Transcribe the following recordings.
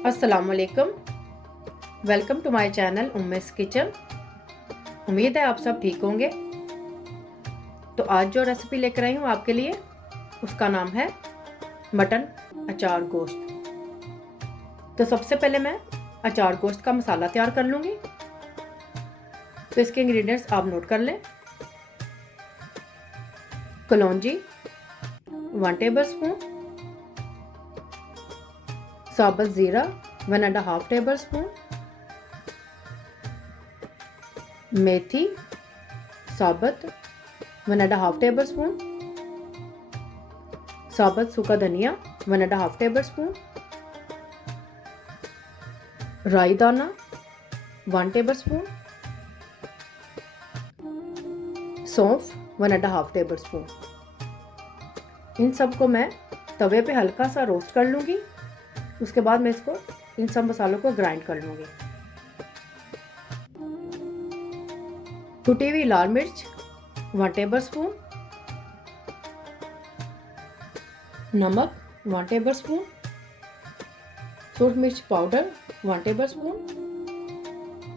अस्सलामुअलैकुम। Welcome to my channel Umme's kitchen. उम्मीद है आप सब ठीक होंगे। तो आज जो रेसिपी लेकर आई हूँ आपके लिए, उसका नाम है मटन अचार गोश्त। तो सबसे पहले मैं अचार गोश्त का मसाला तैयार कर लूँगी। तो इसके इंग्रेडिएंट्स आप नोट कर लें। कलौंजी 1 टेबल स्पून, साबुत ज़ीरा 1.5 टेबल स्पून, मेथी साबुत 1.5 टेबल स्पून, साबुत सूखा धनिया 1.5 टेबल स्पून, राई दाना 1 टेबल स्पून, सौंफ 1.5 टेबल स्पून। इन सब को मैं तवे पे हल्का सा रोस्ट कर लूँगी। उसके बाद मैं इसको इन सब मसालों को ग्राइंड कर लूँगी। कुटी हुई लाल मिर्च 1 टेबल स्पून, नमक 1 टेबल स्पून, सूरज मिर्च पाउडर 1 टेबल स्पून,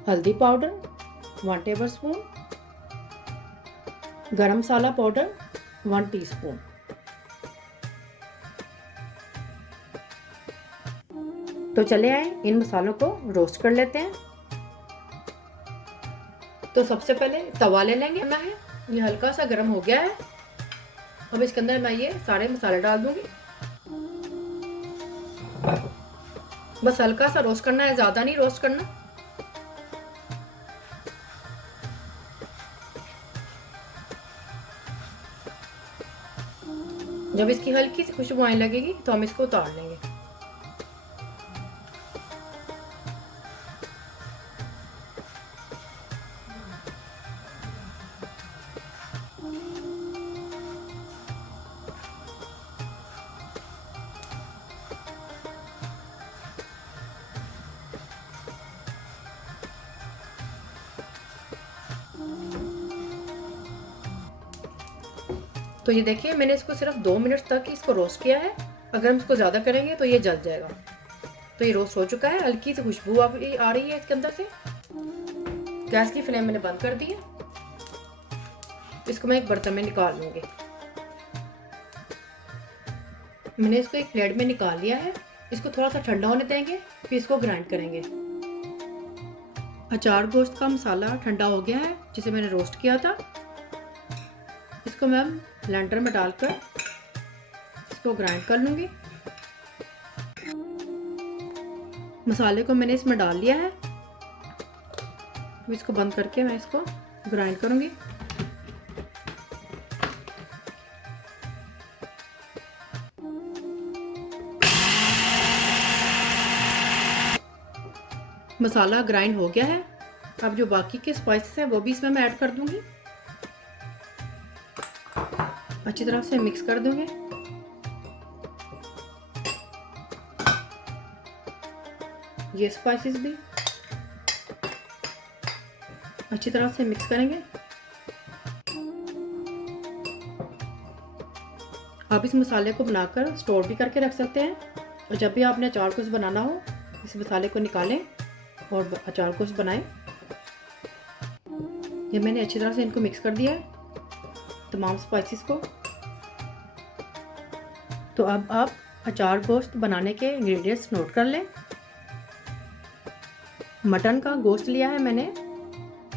हल्दी पाउडर 1 टेबल स्पून, गरम मसाला पाउडर 1 टीस्पून। तो चले आए इन मसालों को रोस्ट कर लेते हैं। तो सबसे पहले तवा ले लेंगे। ये हल्का सा गर्म हो गया है। अब इसके अंदर मैं ये सारे मसाले डाल दूंगी। बस हल्का सा रोस्ट करना है, ज़्यादा नहीं रोस्ट करना। जब इसकी हल्की सी खुशबू आने लगेगी तो हम इसको उतार लेंगे। तो ये देखिए, मैंने इसको सिर्फ 2 मिनट तक इसको रोस्ट किया है। अगर हम इसको ज़्यादा करेंगे तो ये जल जाएगा। तो ये रोस्ट हो चुका है। हल्की सी खुशबू आ रही है इसके अंदर से। गैस की फ्लेम मैंने बंद कर दी है। इसको मैं एक बर्तन में निकाल लूँगी। मैंने इसको एक प्लेट में निकाल लिया है। इसको थोड़ा सा ठंडा होने देंगे, फिर इसको ग्राइंड करेंगे। अचार गोश्त का मसाला ठंडा हो गया है, जिसे मैंने रोस्ट किया था। इसको मैं ब्लेंडर में डालकर इसको ग्राइंड कर लूँगी। मसाले को मैंने इसमें डाल लिया है। इसको बंद करके मैं इसको ग्राइंड करूँगी। मसाला ग्राइंड हो गया है। अब जो बाकी के स्पाइसेस हैं वो भी इसमें मैं ऐड कर दूंगी। अच्छी तरह से मिक्स कर दूंगी। ये स्पाइसेस भी अच्छी तरह से मिक्स करेंगे। आप इस मसाले को बनाकर स्टोर भी करके रख सकते हैं, और जब भी आपने अचार कुछ बनाना हो इस मसाले को निकालें और अचार कुछ बनाएं। ये मैंने अच्छी तरह से इनको मिक्स कर दिया है, तमाम स्पाइसेस को। तो अब आप अचार गोश्त बनाने के इंग्रेडिएंट्स नोट कर लें। मटन का गोश्त लिया है मैंने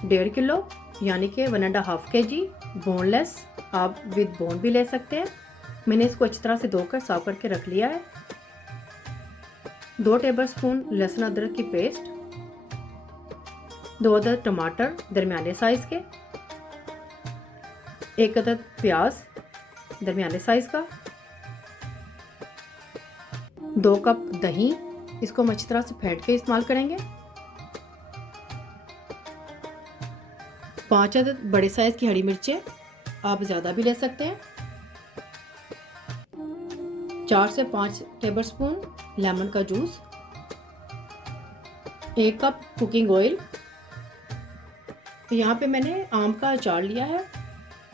1.5 किलो, यानी कि 1.5 kg बोनलेस। आप विद बोन भी ले सकते हैं। मैंने इसको अच्छी तरह से धोकर साफ करके रख लिया है। 2 टेबल स्पून लहसुन अदरक की पेस्ट, 2 अदद टमाटर दरमियाने साइज़ के, 1 अदद प्याज दरमियाने साइज़ का, 2 कप दही। इसको हम अच्छी तरह से फेंट के इस्तेमाल करेंगे। 5 अदद बड़े साइज़ की हरी मिर्चें, आप ज़्यादा भी ले सकते हैं। 4 से 5 टेबल स्पून लेमन का जूस, 1 कप कुकिंग ऑयल। यहाँ पे मैंने आम का अचार लिया है।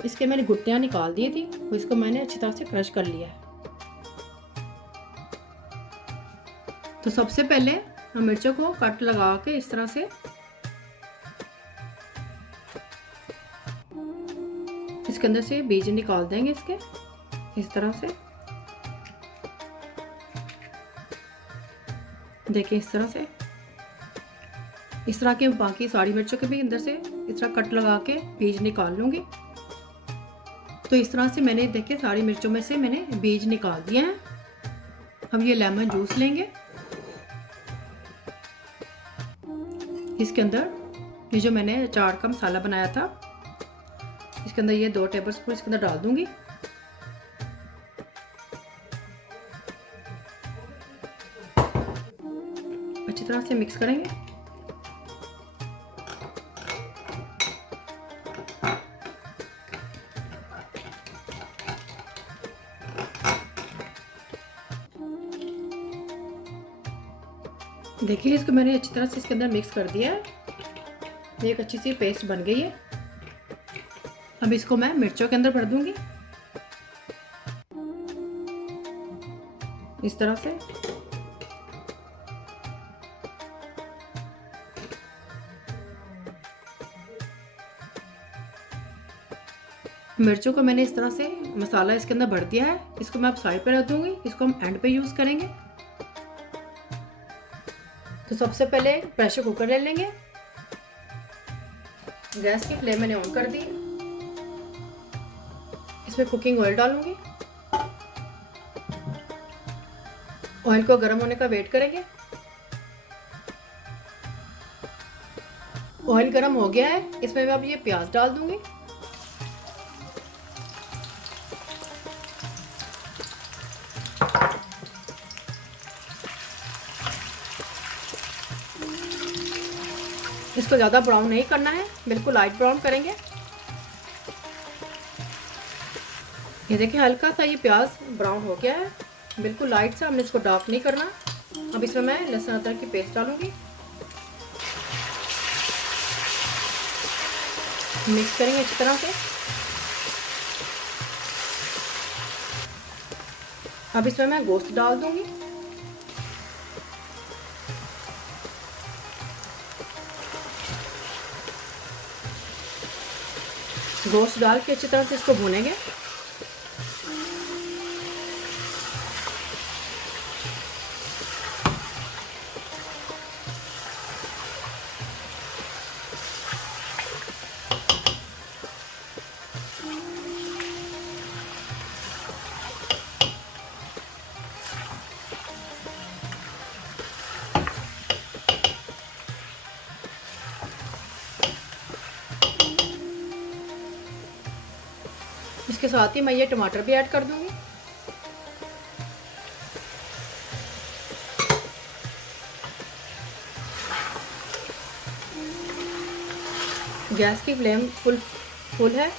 इसके मैंने गुठलियाँ निकाल दी थी, तो इसको मैंने अच्छी तरह से क्रश कर लिया है। तो सबसे पहले हम मिर्चों को कट लगा के इस तरह से इसके अंदर से बीज निकाल देंगे इसके, इस तरह से। देखिए इस तरह के बाकी सारी मिर्चों के भी अंदर से इस तरह कट लगा के बीज निकाल लूँगी। तो इस तरह से मैंने देखिए सारी मिर्चों में से मैंने बीज निकाल दिए हैं। अब ये लेमन जूस लेंगे, इसके अंदर ये जो मैंने अचार का मसाला बनाया था इसके अंदर ये 2 टेबलस्पून इसके अंदर डाल दूंगी। अच्छी तरह से मिक्स करेंगे। देखिए इसको मैंने अच्छी तरह से इसके अंदर मिक्स कर दिया है, एक अच्छी सी पेस्ट बन गई है। अब इसको मैं मिर्चों के अंदर भर दूंगी इस तरह से। मिर्चों को मैंने इस तरह से मसाला इसके अंदर भर दिया है। इसको मैं अब साइड पे रख दूंगी, इसको हम एंड पे यूज करेंगे। तो सबसे पहले प्रेशर कुकर ले लेंगे, गैस की फ्लेम मैंने ऑन कर दी, इसमें कुकिंग ऑयल डालूंगी। ऑयल को गर्म होने का वेट करेंगे। ऑयल गर्म हो गया है, इसमें मैं अब ये प्याज डाल दूंगी। इसको ज़्यादा ब्राउन नहीं करना है, बिल्कुल लाइट ब्राउन करेंगे। ये देखिए हल्का सा ये प्याज ब्राउन हो गया है, बिल्कुल लाइट सा, हमने इसको डार्क नहीं करना। अब इसमें मैं लहसुन अदरक की पेस्ट डालूंगी, मिक्स करेंगे अच्छी तरह से। अब इसमें मैं गोश्त डाल दूंगी, गोश्त डाल के अच्छी तरह से इसको भूनेंगे। इसके साथ ही मैं ये टमाटर भी ऐड कर दूंगी। गैस की फ्लेम फुल है।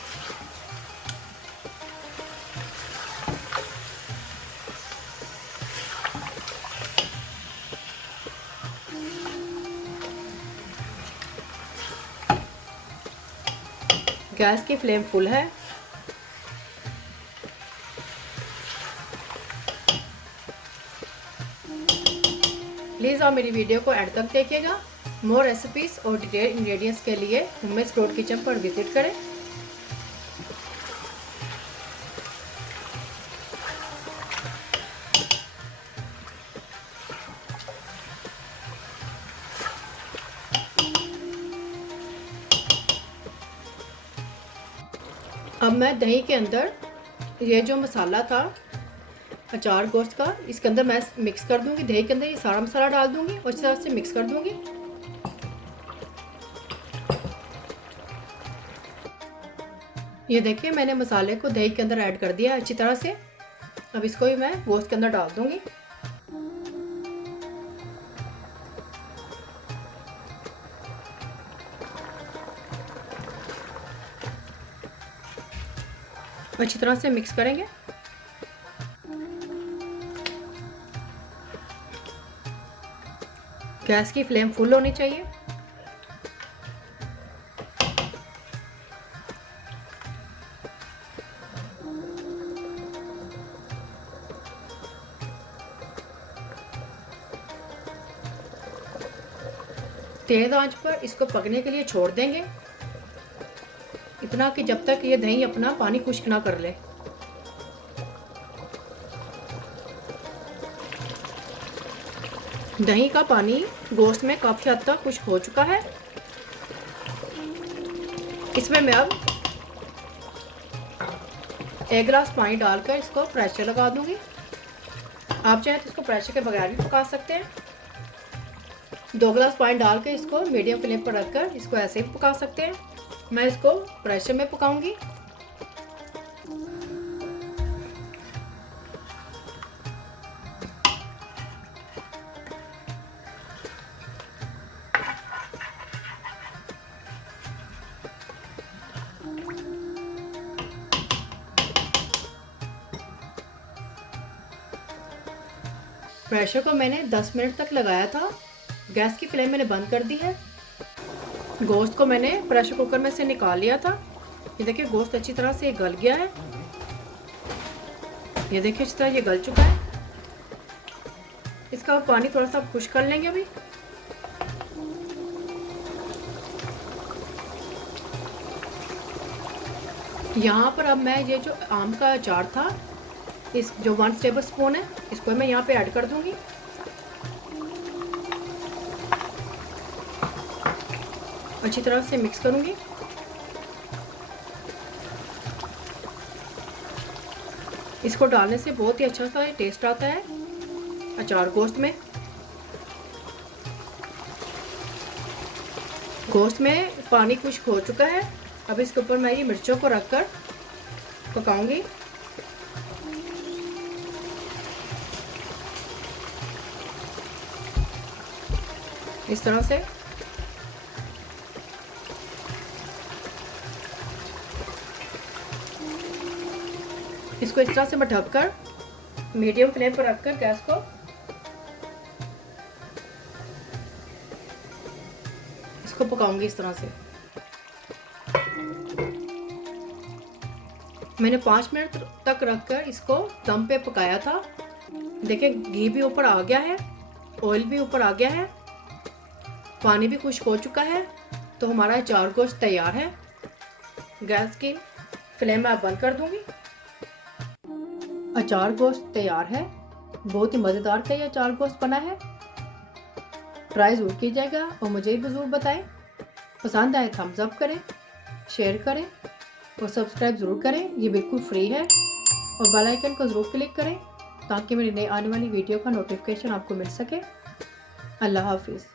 गैस की फ्लेम फुल है। प्लीज़ आप मेरी वीडियो को एंड तक देखिएगा। मोर रेसिपीज़ और डिटेल इंग्रेडिएंट्स के लिए उम्मेश क्लाउड किचन पर विजिट करें। अब मैं दही के अंदर ये जो मसाला था अचार गोश्त का, इसके अंदर मैं मिक्स कर दूंगी। दही के अंदर ये सारा मसाला डाल दूंगी और इस तरह से मिक्स कर दूंगी। ये देखिए मैंने मसाले को दही के अंदर ऐड कर दिया अच्छी तरह से। अब इसको भी मैं गोश्त के अंदर डाल दूंगी। अच्छी तरह से मिक्स करेंगे। गैस की फ्लेम फुल होनी चाहिए। तेज आंच पर इसको पकने के लिए छोड़ देंगे, इतना कि जब तक ये दही अपना पानी खुश्क ना कर ले। दही का पानी गोश्त में काफ़ी हद तक खुश्क हो चुका है। इसमें मैं अब 1 गिलास पानी डालकर इसको प्रेशर लगा दूंगी। आप चाहें तो इसको प्रेशर के बगैर भी पका सकते हैं। 2 गिलास पानी डाल के इसको मीडियम फ्लेम पर रखकर इसको ऐसे ही पका सकते हैं। मैं इसको प्रेशर में पकाऊंगी। प्रेशर को मैंने 10 मिनट तक लगाया था। गैस की फ्लेम मैंने बंद कर दी है। गोश्त को मैंने प्रेशर कुकर में से निकाल लिया था। ये देखिए गोश्त अच्छी तरह से गल गया है। ये देखिए इस तरह ये गल चुका है। इसका पानी थोड़ा सा खुश्क कर लेंगे अभी। यहाँ पर अब मैं ये जो आम का अचार था, इस जो 1 टेबल स्पून है, इसको मैं यहाँ पे ऐड कर दूंगी। अच्छी तरह से मिक्स करूंगी। इसको डालने से बहुत ही अच्छा सा टेस्ट आता है अचार गोश्त में। गोश्त में पानी खुश्क हो चुका है। अब इसके ऊपर मैं ये मिर्चों को रखकर पकाऊंगी। इस तरह से इसको इस तरह से मैं ढककर मीडियम फ्लेम पर रखकर गैस को इसको पकाऊंगी। इस तरह से मैंने 5 मिनट तक रखकर इसको दम पे पकाया था। देखिए घी भी ऊपर आ गया है, ऑयल भी ऊपर आ गया है, पानी भी खुश्क हो चुका है। तो हमारा अचार गोश्त तैयार है। गैस की फ्लेम मैं बंद कर दूंगी। अचार गोश्त तैयार है। बहुत ही मज़ेदार का ये अचार गोश्त बना है। ट्राई ज़रूर कीजिएगा और मुझे भी ज़रूर बताएं। पसंद आए थम्स अप करें, शेयर करें और सब्सक्राइब ज़रूर करें। ये बिल्कुल फ्री है। और बेल आइकन को ज़रूर क्लिक करें ताकि मेरी नई आने वाली वीडियो का नोटिफिकेशन आपको मिल सके। अल्लाह हाफिज़।